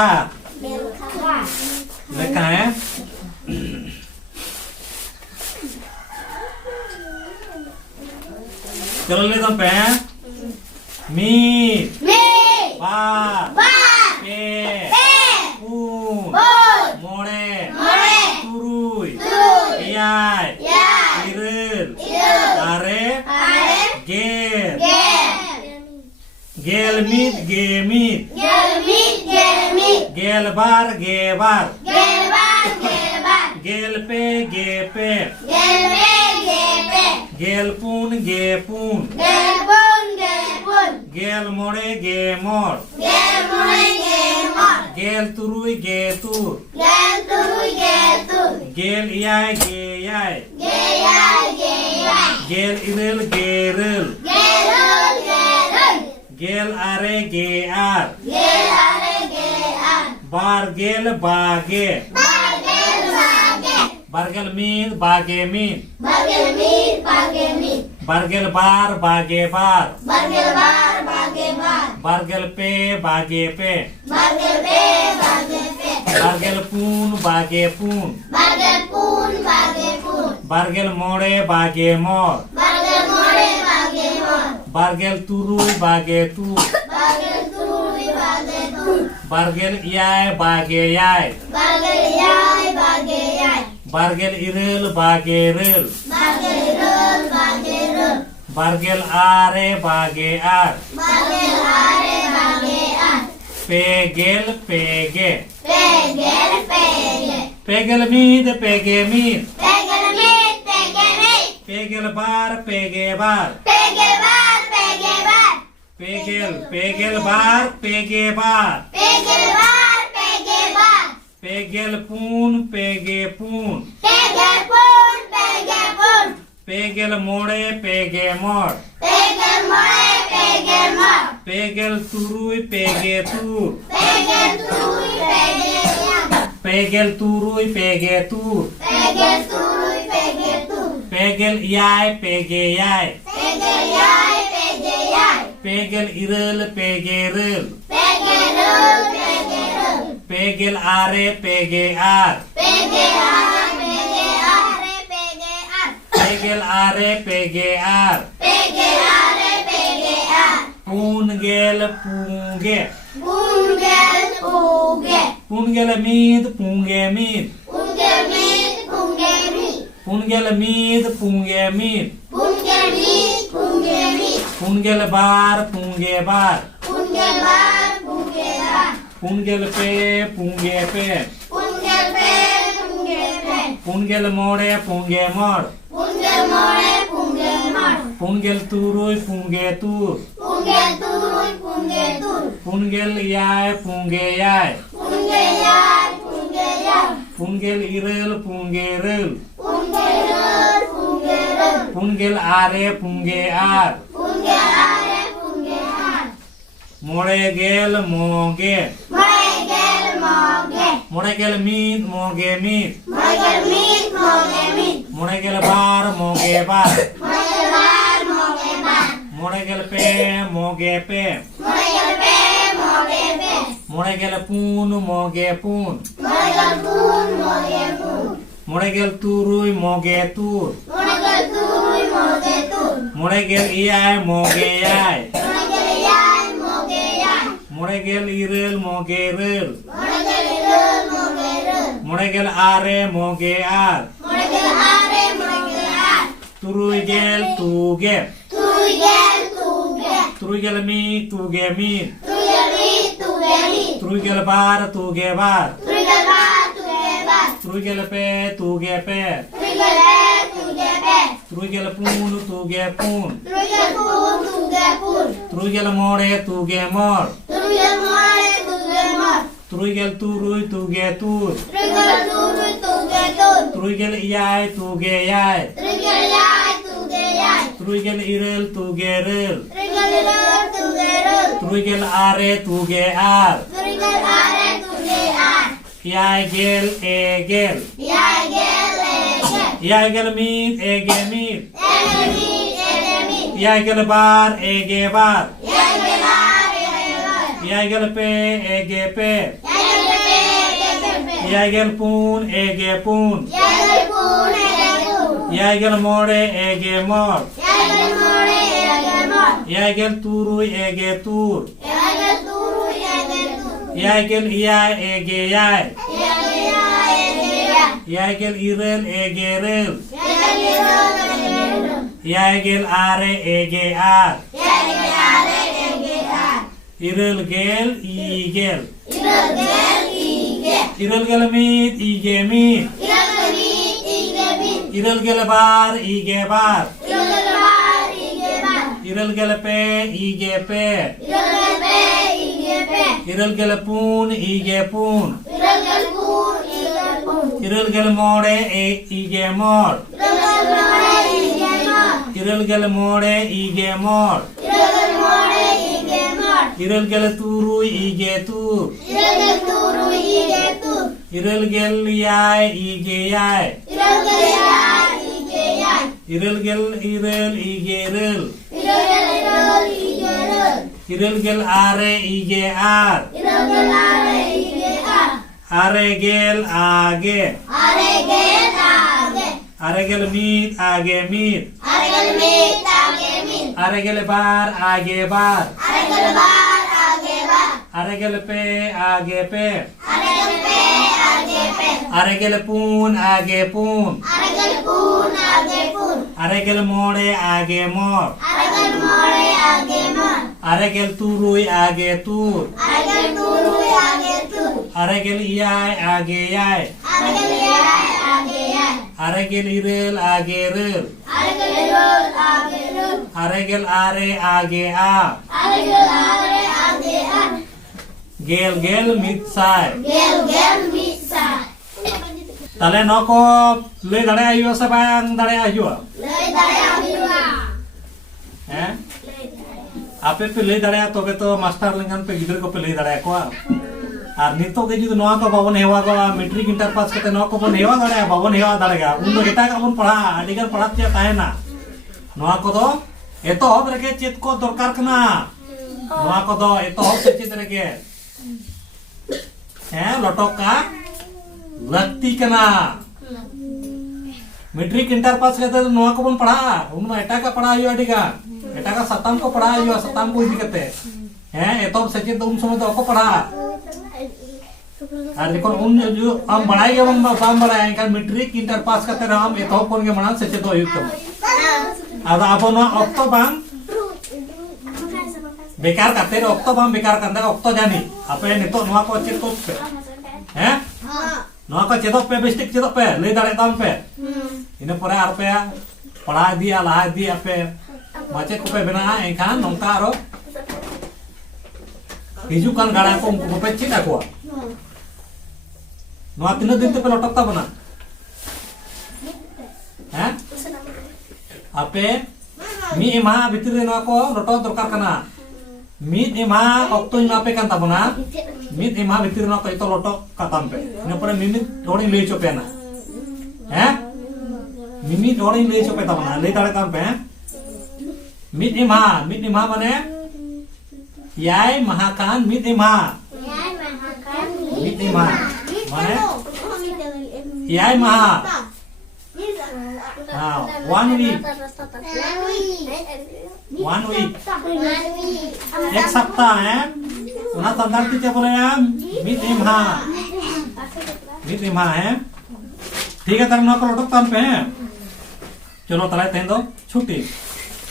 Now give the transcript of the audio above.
Milka. Milka ya. Kalau lihat apa? Mi. Ba. Pe. Pun. More. Turuy. Iyay. Iril. Are. Gel. Gelmit. Gemit. Gelbar. Gebar. Gelpe. Gepe. Gelpun. Gepun. Gelmore. Gemor. Gel turuy. Getur. Gel iyay. Geyay. Gel iril. Geril. Gel are. Gear. Bar. Gel. Bage. Bargel min. Bage min. Bargel bar. Bage bar. Bargel pe. Bage pe. Bargel pun. Bage pun. Bargel more. Bage mor. Bargel turuy. Bage tu. Bargel iyay. Bage yay. Bargel iril. Bage ril. Bargel are. Bage ar. Pegel. Pege. Pegel mid. Pege mid. Pegel bar. Pege bar. Pegel bar. Pege bar. Pegel pun. Pege pun. Pegel more. Pege mor. Pegel turuy. Pege tur. Pegel turuy. Pege tur. Pegel iyay. Pege yay. Pegel iril. Pege ril. Pegel are. Pege ar. Pegel are. Pege ar. Pungel. Punge. Pungel mid. Punge mid. Pungel mid. Punge mid. Pungel bar. Punge bar. Pungel pe. Punge pe. Pungel more. Punge mor. Pungel turuy. Punge tur. Pungel iyay. Punge yay. Pungel iril. Punge ril. Pungel are. Punge ar. Moregel. Moge. Moregel mid. Moge mid. Moregel bar. Moge bar. Moregel pe. Moge pe. Moregel pun. Moge pun. Moregel turuy. Moge tur. Moregel iyay. Moge yay. Moregel iril. Moge ril. Moregel are. Moge ar. Turuy gel. Tuge. Turugel mi. Tuge mi. Turugel bar. Tuge bar. Turugel pe. Tuge pe. Turugel pun. Tuge pun. Turugel more. Tuge mor. Turugel turuy. Tuge tur. Turugel iyay. Tuge yay. Turugel iril. Tuge ril. Turugel are. Tuge ar. Iyay gel. Egel. Iyay gel mid. Ege mid. Iyay gel bar. Ege bar. Iyay gel pe. Ege pe. Eyagel pun ege pun. Eyagel more ege mor. Eyagel turui ege tur. Eyagel iyai ege yai. Eyagel irel ege rel. Eyagel are ege ar. Irel gel igel. Irel gel mit ige mit. Irel gel bar ige bar. Irel gel pe ige pe. Irel gel pun ige pun. Irel gel more ige mor. Irel gel more ige mor. Irel gel turui ige tur. Irel gel yai ige yai. Irel gel irel ige rel. Irel gel are ige ar. Are gel age. Are gel mit age mit. Are gel bar age bar. Are gel pe age pe. Are gel pun age pun. Are gel more age mor. Are gel turui age tur. Are gel iyai age yai. Are gel irel age rel. Are gel are age a. Gel gel mitsai. Tale noko le dare ayo sa bang dare ayo. Ape pe le dare to be to master lengan pe gidre ko pe le dare ko. Ar nito ke judu noa ko babon hewa ko metric inter pass kate noa ko bon hewa dare babon hewa dare ga. Undo eta ka bon padha adigan padhat ya tahena. Noa ko do eto hob reke chet ko dorkar kana. Noa ko do eto hob se chet reke. Lotok ka लगती कना metric inter pass करते तो नोआ को बन पढ़ा उन एटा का पढ़ा हुआ अडिगा एटा का सतम को पढ़ा हुआ सतम को इदी करते हैं एतो सचित तो उन समय तो को पढ़ा और देखो उन जो हम बढ़ाई के हम बढ़ाए इनका मेट्रिक इंटर पास करते रह हम एतो कोन के मना सचित हो युक्त अब आप नो ऑक्टो बाम बेकार करते ऑक्टो बाम बेकार करता ऑक्टो जानी आपे नितो नोआ को चित को हैं नोआ को चेदो पे बेस्टिक चेदो पे ले दाड़े ताम पे इने परे आर पे पढ़ा दिया लहा दिया पे माचे को पे बना एखान नोंका आरो हिजु कान गाड़ा को उनको पे चिता को नोआ तीन दिन पे लटकता बना हैं आपे मी एमा भितर रे नोआ को लटो दरकार कना मीत एमा ऑक्टो इन पे कान ताबना मीत एमा भितर न तो लोटो काताम पे इन पर मिमित थोड़ी ले चोपे ना हैं मिमित थोड़ी ले चोपे ताबना ले दाड़े ताम पे मीत एमा माने याय महाकान मीत एमा माने याय महा हाँ 1 week एक सप्ताह है उन्हें तंदारती क्या बोले हैं मित इम्हा है ठीक है तरह नौकर लोटक ताम पे हैं चलो तलाय तें दो छुट्टी